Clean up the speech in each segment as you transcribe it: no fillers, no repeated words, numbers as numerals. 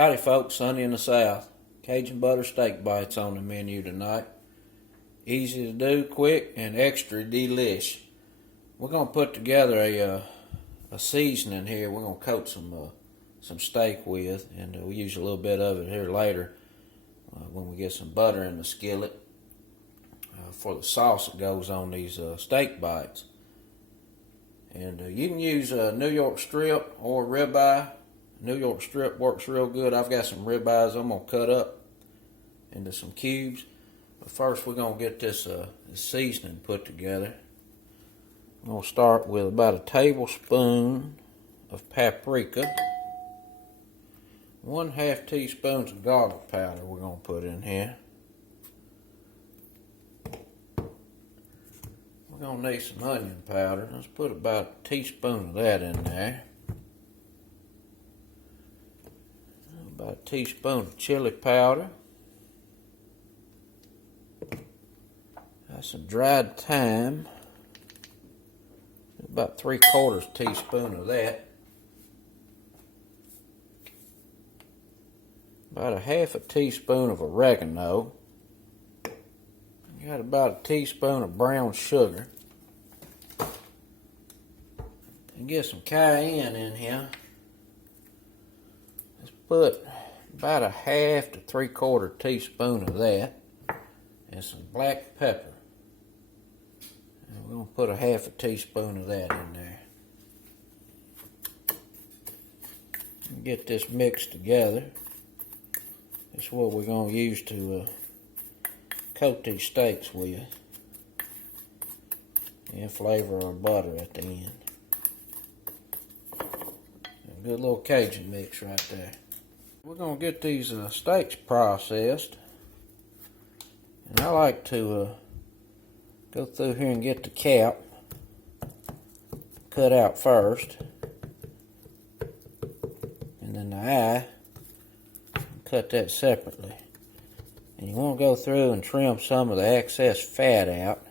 Howdy folks, Sunny in the South. Cajun butter steak bites on the menu tonight. Easy to do, quick, and extra delish. We're going to put together a seasoning here we're going to coat some steak with, and we'll use a little bit of it here later when we get some butter in the skillet for the sauce that goes on these steak bites. And you can use New York strip or ribeye. New York strip works real good. I've got some ribeyes I'm going to cut up into some cubes. But first we're going to get this seasoning put together. I'm going to start with about a tablespoon of paprika. 1/2 teaspoon of garlic powder we're going to put in here. We're going to need some onion powder. Let's put about a teaspoon of that in there. About a teaspoon of chili powder. Got some dried thyme. About 3/4 teaspoon of that. About a 1/2 teaspoon of oregano. Got about a teaspoon of brown sugar. And get some cayenne in here. Let's put about a 1/2 to 3/4 teaspoon of that. And some black pepper. And we're going to put a 1/2 teaspoon of that in there. And get this mixed together. This is what we're going to use to coat these steaks with. And flavor our butter at the end. A good little Cajun mix right there. We're going to get these steaks processed. And I like to go through here and get the cap cut out first. And then the eye, cut that separately. And you want to go through and trim some of the excess fat out.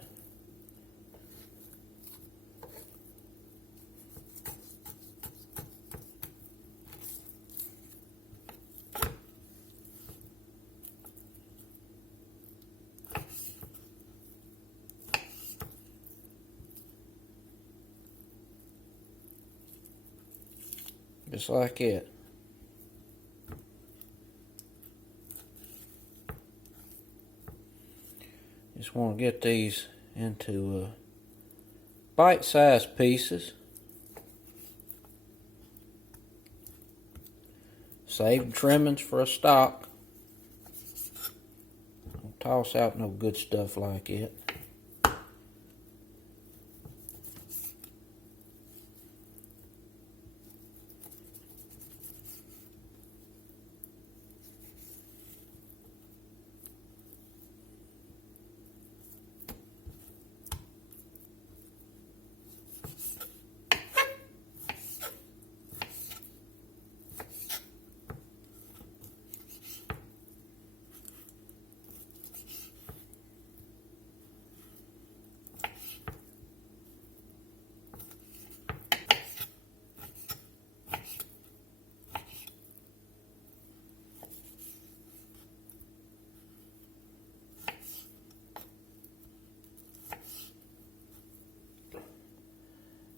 Just like it. Just want to get these into bite-sized pieces. Save trimmings for a stock. Don't toss out no good stuff like it.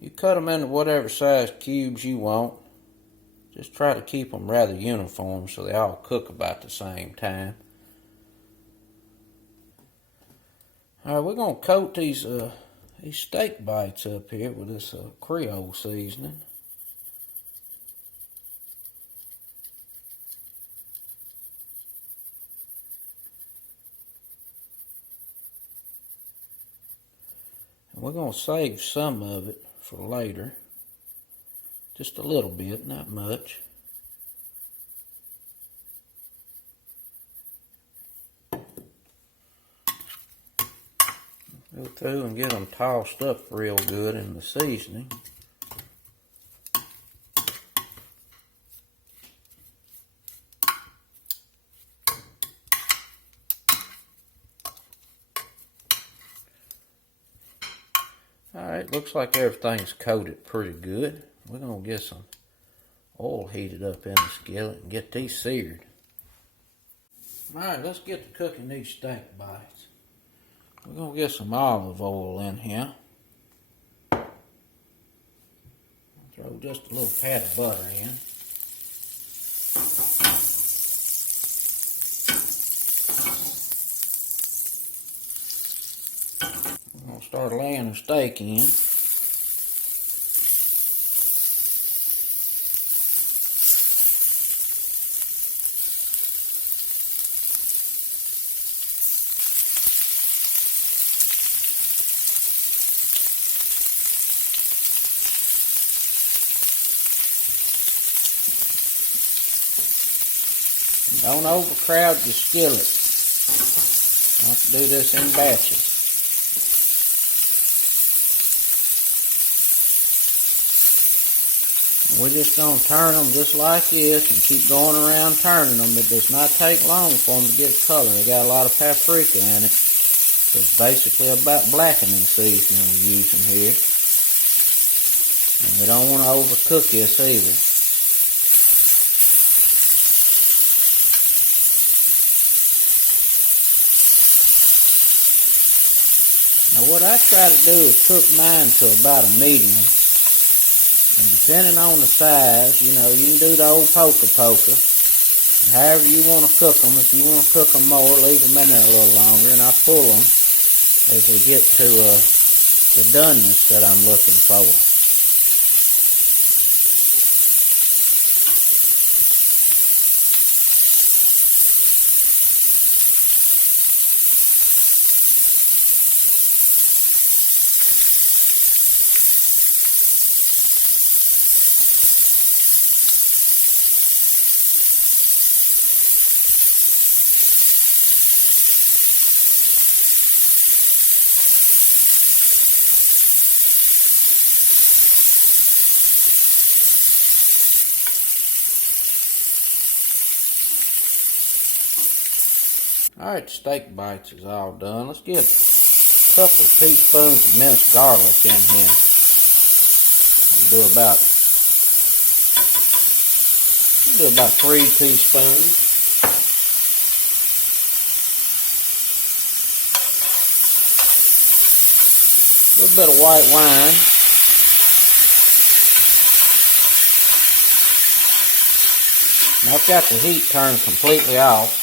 You cut them into whatever size cubes you want. Just try to keep them rather uniform so they all cook about the same time. Alright, we're going to coat these steak bites up here with this Creole seasoning. And we're going to save some of it for later. Just a little bit, not much. Go through and get them tossed up real good in the seasoning. Alright, looks like everything's coated pretty good. We're going to get some oil heated up in the skillet and get these seared. Alright, let's get to cooking these steak bites. We're going to get some olive oil in here. Throw just a little pat of butter in. I'm going to start laying the steak in. Don't overcrowd your skillet. You want to do this in batches. We're just going to turn them just like this and keep going around turning them. It does not take long for them to get color. They got a lot of paprika in it. It's basically about blackening seasoning we're using here. And we don't want to overcook this either. Now what I try to do is cook mine to about a medium. And depending on the size, you know, you can do the old poker. However you want to cook them. If you want to cook them more, leave them in there a little longer. And I pull them as they get to the doneness that I'm looking for. Alright, the steak bites is all done. Let's get a couple of teaspoons of minced garlic in here. Do about 3 teaspoons. A little bit of white wine. Now I've got the heat turned completely off.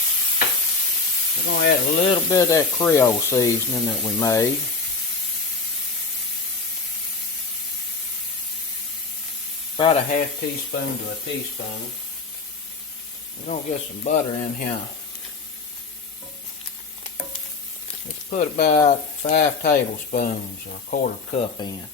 We're going to add a little bit of that Creole seasoning that we made. About a half teaspoon to a teaspoon. We're going to get some butter in here. Let's put about 5 tablespoons or a quarter cup in.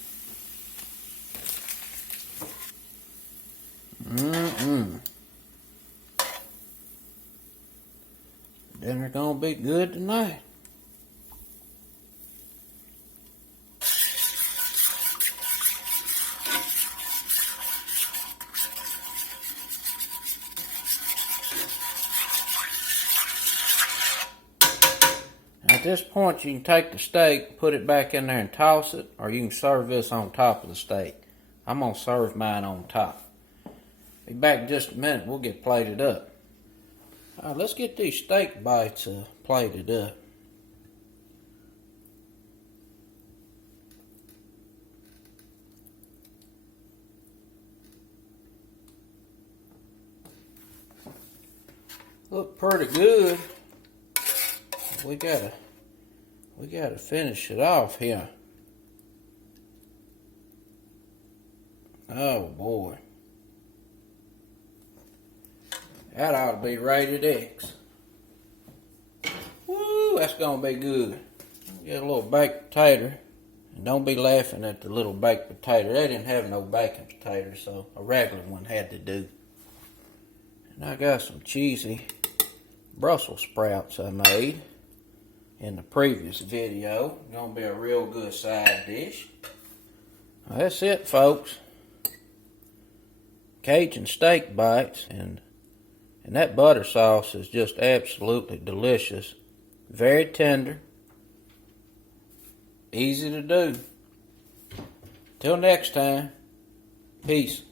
Dinner gonna be good tonight. At this point, you can take the steak, put it back in there and toss it, or you can serve this on top of the steak. I'm gonna serve mine on top. Be back in just a minute. We'll get plated up. Alright, let's get these steak bites plated up. Look pretty good. We gotta finish it off here. Oh boy. That ought to be rated X. Woo, that's gonna be good. Get a little baked potato. And don't be laughing at the little baked potato. They didn't have no bacon potato, so a regular one had to do. And I got some cheesy Brussels sprouts I made in the previous video. Gonna be a real good side dish. Well, that's it, folks. Cajun steak bites, and that butter sauce is just absolutely delicious. Very tender. Easy to do. Till next time, peace.